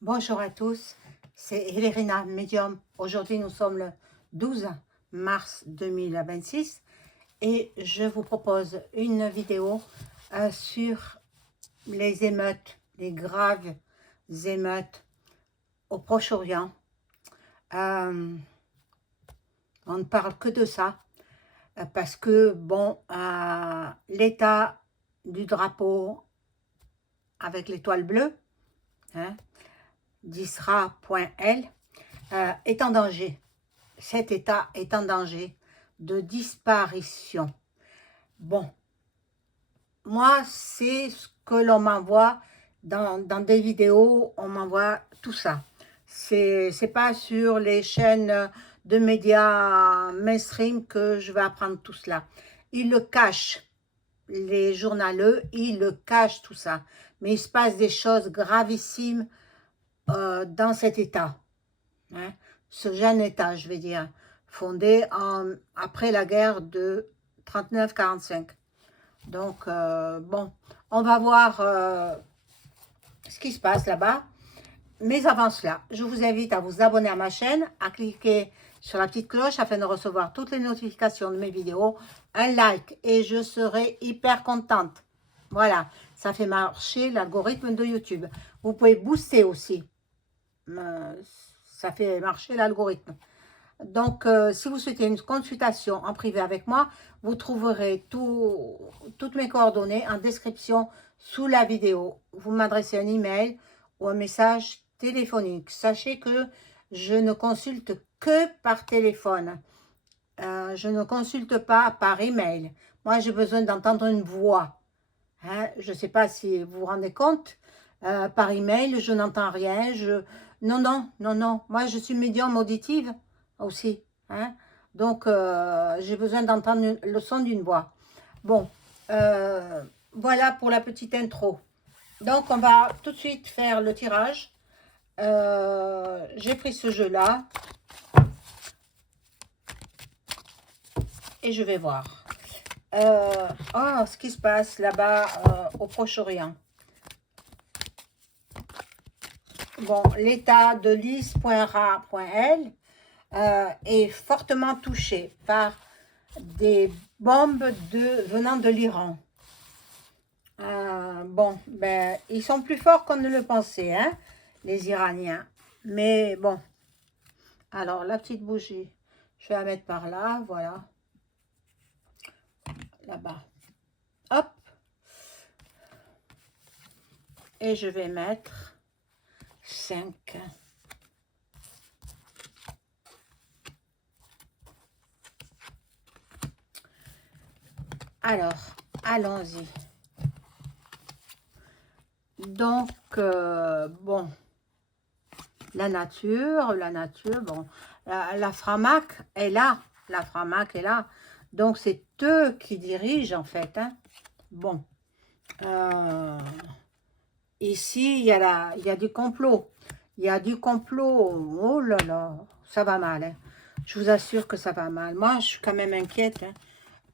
Bonjour à tous, c'est Elérina, médium. Aujourd'hui, nous sommes le 12 mars 2026 et je vous propose une vidéo sur les émeutes, les graves émeutes au Proche-Orient. On ne parle que de ça parce que, bon, l'état du drapeau avec l'étoile bleue, hein, d'Isra.L, est en danger. Cet état est en danger de disparition. Bon, moi, c'est ce que l'on m'envoie dans des vidéos, on m'envoie tout ça. C'est pas sur les chaînes de médias mainstream que je vais apprendre tout cela. Ils le cachent, les journaleux, ils le cachent tout ça. Mais il se passe des choses gravissimes dans cet état. Hein, ce jeune État, je vais dire, fondé après la guerre de 39-45. Donc, bon, on va voir ce qui se passe là-bas. Mais avant cela, je vous invite à vous abonner à ma chaîne, à cliquer sur la petite cloche afin de recevoir toutes les notifications de mes vidéos, un like et je serai hyper contente. Voilà, ça fait marcher l'algorithme de YouTube. Vous pouvez booster aussi. Ça fait marcher l'algorithme. Donc, si vous souhaitez une consultation en privé avec moi, vous trouverez toutes mes coordonnées en description sous la vidéo. Vous m'adressez un email ou un message téléphonique. Sachez que je ne consulte que par téléphone. Je ne consulte pas par email. Moi, j'ai besoin d'entendre une voix. Hein? Je ne sais pas si vous vous rendez compte. Par email, je n'entends rien. Non, non, non, non. Moi, je suis médium auditive aussi. Hein? Donc, j'ai besoin d'entendre le son d'une voix. Bon, voilà pour la petite intro. Donc, on va tout de suite faire le tirage. J'ai pris ce jeu-là. Et je vais voir. Ce qui se passe là-bas au Proche-Orient. Bon, l'état de lis.ra.l est fortement touché par des bombes venant de l'Iran. Bon, ben, ils sont plus forts qu'on ne le pensait, hein, les Iraniens. Mais bon, alors la petite bougie, je vais la mettre par là, voilà. Là-bas. Hop. Et je vais mettre 5. Alors, allons-y. Donc, bon, la nature, bon, la Framac est là, la Framac est là. Donc, c'est eux qui dirigent, en fait, hein. Bon, ici, il y a du complot. Il y a du complot. Oh là là, ça va mal, hein. Je vous assure que ça va mal. Moi, je suis quand même inquiète, hein,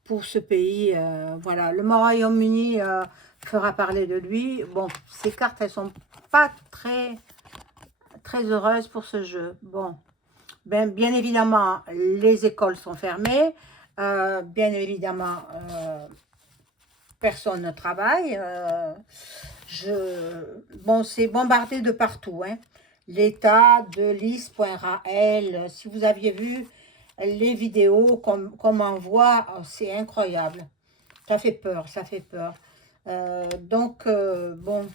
pour ce pays. Voilà, le Royaume-Uni fera parler de lui. Bon, ces cartes, elles sont pas très heureuses pour ce jeu. Bon, ben, bien évidemment, les écoles sont fermées. Bien évidemment, personne ne travaille. Bon, c'est bombardé de partout, hein. L'état de lis.ral, si vous aviez vu les vidéos qu'on m'envoie, c'est incroyable. Ça fait peur, ça fait peur. Donc, bon,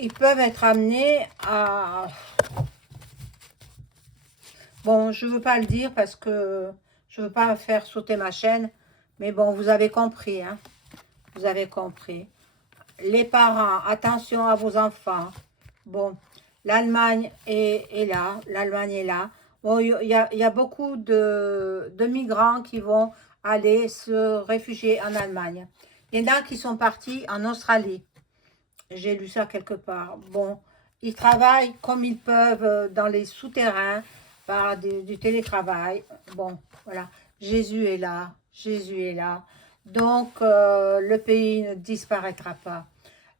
ils peuvent être amenés à... Bon, je ne veux pas le dire parce que je ne veux pas faire sauter ma chaîne. Mais bon, vous avez compris, hein. Vous avez compris. Les parents, attention à vos enfants. Bon, l'Allemagne est là. L'Allemagne est là. Bon, il y a beaucoup de migrants qui vont aller se réfugier en Allemagne. Il y en a qui sont partis en Australie. J'ai lu ça quelque part. Bon, ils travaillent comme ils peuvent dans les souterrains par du télétravail. Bon, voilà. Jésus est là. Jésus est là. Donc, le pays ne disparaîtra pas.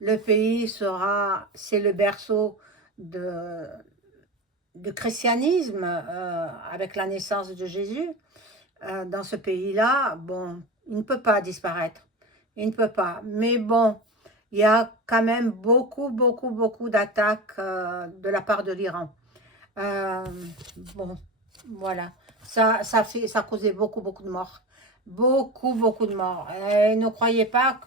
Le pays sera, c'est le berceau de, du christianisme avec la naissance de Jésus. Dans ce pays-là, bon, il ne peut pas disparaître. Il ne peut pas. Mais bon, il y a quand même beaucoup d'attaques de la part de l'Iran. Euh, bon, voilà. Ça a causé beaucoup de morts. Beaucoup de morts. Et ne croyez pas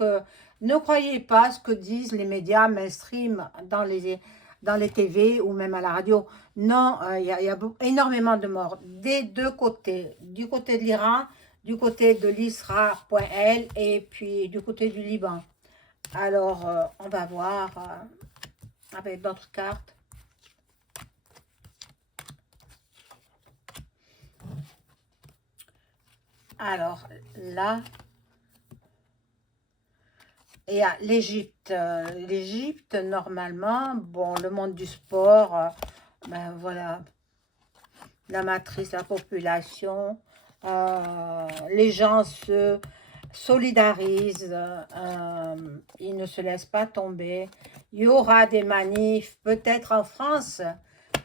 ce que disent les médias mainstream dans les TV ou même à la radio. Non, il y a énormément de morts des deux côtés. Du côté de l'Iran, du côté de l'Isra.L et puis du côté du Liban. Alors, on va voir avec d'autres cartes. Alors, là, il y a l'Égypte. L'Égypte, normalement, bon, le monde du sport, ben voilà, la matrice, la population, les gens se solidarisent, ils ne se laissent pas tomber. Il y aura des manifs, peut-être en France,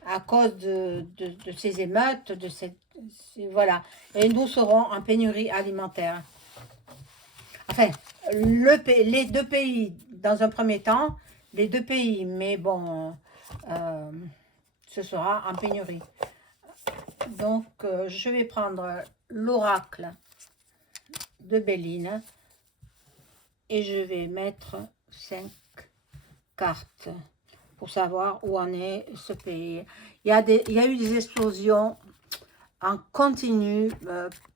à cause de ces émeutes, voilà. Et nous serons en pénurie alimentaire. Enfin, les deux pays, dans un premier temps, les deux pays, mais bon, ce sera en pénurie. Donc, je vais prendre l'oracle de Béline et je vais mettre 5 cartes pour savoir où en est ce pays. Il y a eu des explosions en continu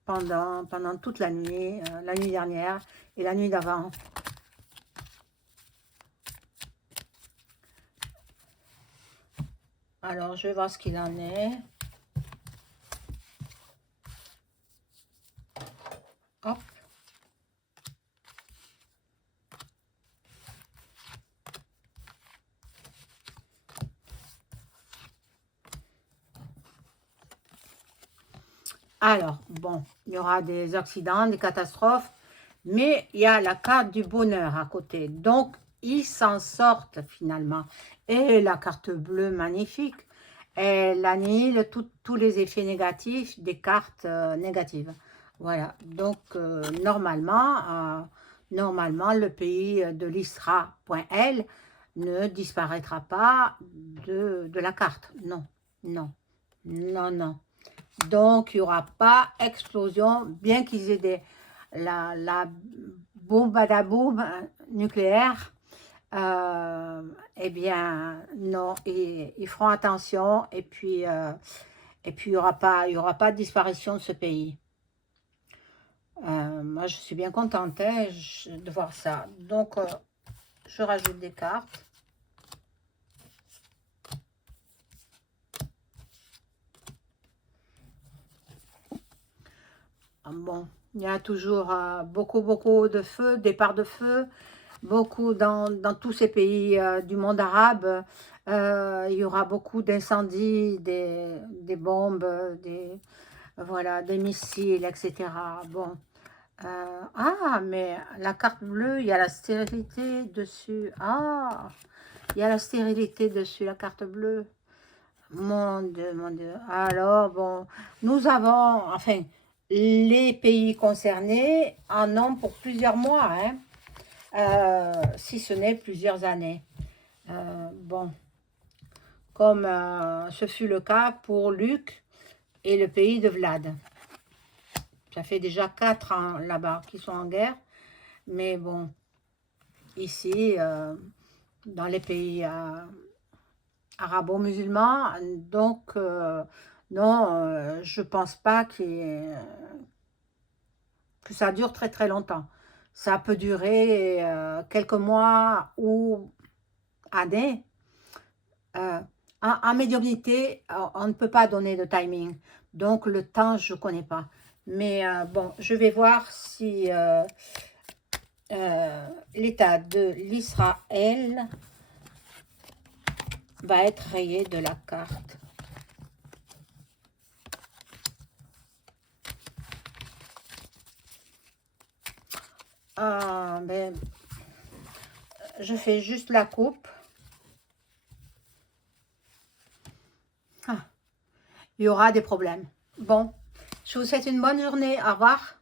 pendant toute la nuit dernière et la nuit d'avant. Alors, je vais voir ce qu'il en est. Hop. Alors, bon, il y aura des accidents, des catastrophes, mais il y a la carte du bonheur à côté. Donc, ils s'en sortent finalement. Et la carte bleue, magnifique, elle annule tous les effets négatifs des cartes négatives. Voilà, donc normalement, le pays de l'Isra.L ne disparaîtra pas de la carte. Non, non, non. Donc, il n'y aura pas explosion, bien qu'ils aient la bombe badaboum nucléaire. Eh bien, non, ils feront attention et puis il n'y aura pas de disparition de ce pays. Moi, je suis bien contente de voir ça. Donc, je rajoute des cartes. Bon, il y a toujours beaucoup de feux, départs de feu, beaucoup dans tous ces pays du monde arabe. Il y aura beaucoup d'incendies, des bombes, voilà, des missiles, etc. Bon, mais la carte bleue, il y a la stérilité dessus. Ah, il y a la stérilité dessus, la carte bleue. Mon Dieu, mon Dieu. Alors, bon, nous avons, enfin, les pays concernés en ont pour plusieurs mois, hein, si ce n'est plusieurs années. Bon, comme ce fut le cas pour Luc et le pays de Vlad. Ça fait déjà 4 ans là-bas qu'ils sont en guerre, mais bon, ici, dans les pays arabo-musulmans, donc non, je pense pas que ça dure très longtemps. Ça peut durer quelques mois ou années. En médiumnité, on ne peut pas donner de timing. Donc, le temps, je ne connais pas. Mais bon, je vais voir si l'état de l'Israël va être rayé de la carte. Ben, je fais juste la coupe. Ah, il y aura des problèmes. Bon, je vous souhaite une bonne journée. Au revoir.